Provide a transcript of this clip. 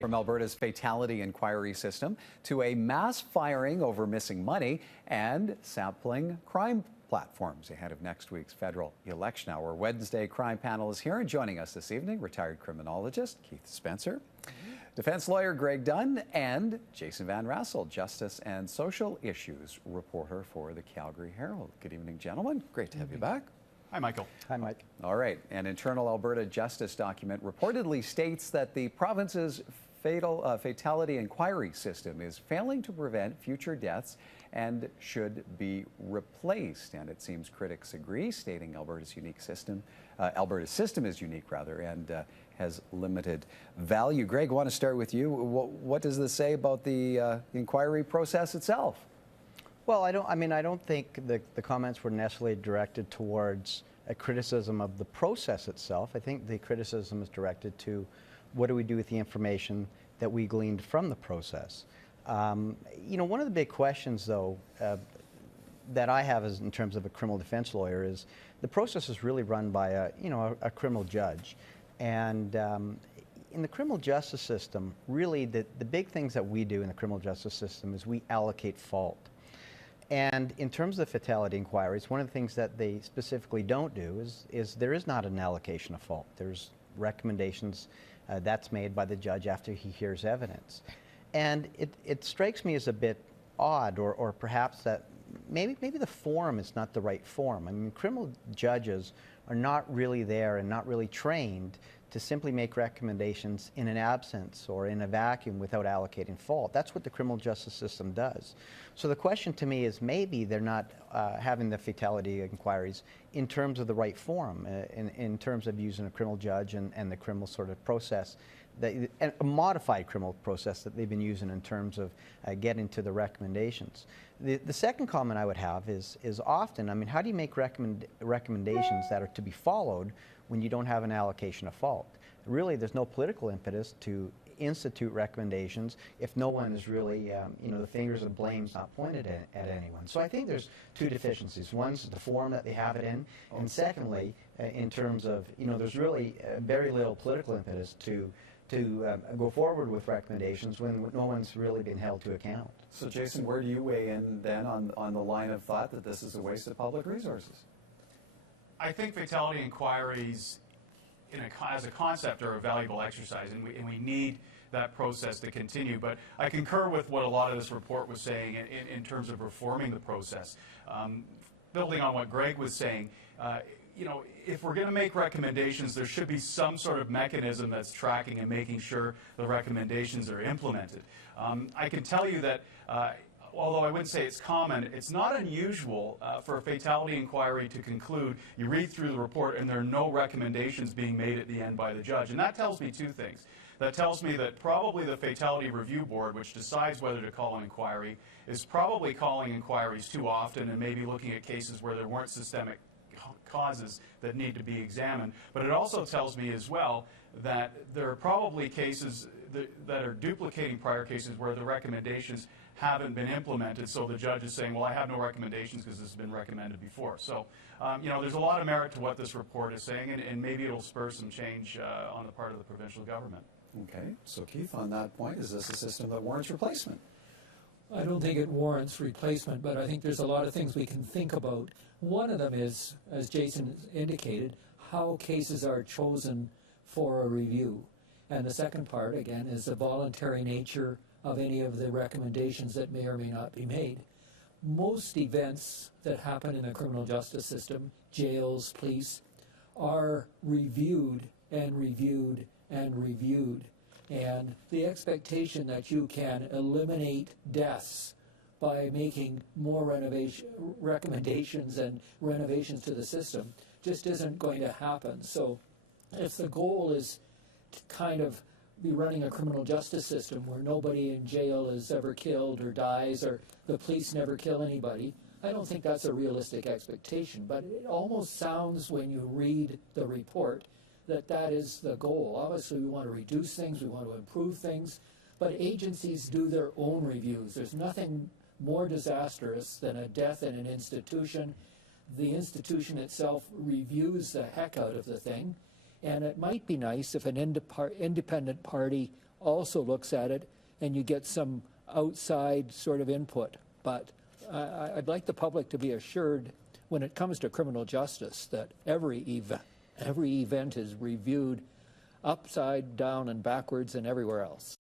From Alberta's fatality inquiry system to a mass firing over missing money and sampling crime platforms ahead of next week's federal election. Our Wednesday crime panel is here, and joining us this evening, retired criminologist Keith Spencer, defense lawyer Greg Dunn, and Jason van Rassel, justice and social issues reporter for the Calgary Herald. Good evening, gentlemen. Great to have you back. Hi, Michael. Hi, Mike. All right. An internal Alberta justice document reportedly states that the province's fatality inquiry system is failing to prevent future deaths and should be replaced. And it seems critics agree, stating Alberta's system is unique, and has limited value. Greg, I want to start with you. What does this say about the inquiry process itself? Well, I don't think the comments were necessarily directed towards a criticism of the process itself. I think the criticism is directed to what do we do with the information that we gleaned from the process. You know, one of the big questions, though, that I have is in terms of a criminal defense lawyer is the process is really run by a criminal judge. And in the criminal justice system, really the big things that we do in the criminal justice system is we allocate fault. And in terms of fatality inquiries, one of the things that they specifically don't do is there is not an allocation of fault. There's recommendations that's made by the judge after he hears evidence. And it strikes me as a bit odd, or perhaps that maybe the forum is not the right forum. I mean, criminal judges are not really there and not really trained to simply make recommendations in an absence or in a vacuum without allocating fault. That's what the criminal justice system does. So the question to me is maybe they're not having the fatality inquiries in terms of the right forum, in terms of using a criminal judge and the criminal sort of process, and a modified criminal process that they've been using in terms of getting to the recommendations. The second comment I would have is often, I mean, how do you make recommendations that are to be followed when you don't have an allocation of fault? Really, there's no political impetus to institute recommendations if no one is really, the fingers of blame's not pointed at anyone. So I think there's two deficiencies. One's the forum that they have it in, and secondly, in terms of, there's really very little political impetus to go forward with recommendations when no one's really been held to account. So Jason, where do you weigh in then on the line of thought that this is a waste of public resources? I think fatality inquiries as a concept are a valuable exercise, and we need that process to continue. But I concur with what a lot of this report was saying in terms of reforming the process. Building on what Greg was saying, if we're going to make recommendations, there should be some sort of mechanism that's tracking and making sure the recommendations are implemented. I can tell you that although I wouldn't say it's common, it's not unusual for a fatality inquiry to conclude, you read through the report and there are no recommendations being made at the end by the judge. And that tells me two things. That tells me that probably the Fatality Review Board, which decides whether to call an inquiry, is probably calling inquiries too often and maybe looking at cases where there weren't systemic causes that need to be examined. But it also tells me as well that there are probably cases that are duplicating prior cases where the recommendations haven't been implemented, so the judge is saying, well, I have no recommendations because this has been recommended before. So, there's a lot of merit to what this report is saying, and maybe it'll spur some change on the part of the provincial government. Okay, so Keith, on that point, is this a system that warrants replacement? I don't think it warrants replacement, but I think there's a lot of things we can think about. One of them is, as Jason indicated, how cases are chosen for a review. And the second part, again, is the voluntary nature of any of the recommendations that may or may not be made. Most events that happen in the criminal justice system, jails, police, are reviewed and reviewed and reviewed. And the expectation that you can eliminate deaths by making more recommendations and renovations to the system just isn't going to happen. So if the goal is to kind of be running a criminal justice system where nobody in jail is ever killed or dies, or the police never kill anybody, I don't think that's a realistic expectation. But it almost sounds, when you read the report, that is the goal. Obviously, we want to reduce things, we want to improve things, but agencies do their own reviews. There's nothing more disastrous than a death in an institution. The institution itself reviews the heck out of the thing, and it might be nice if an independent party also looks at it, and you get some outside sort of input. But I'd like the public to be assured, when it comes to criminal justice, that every event is reviewed upside down and backwards and everywhere else.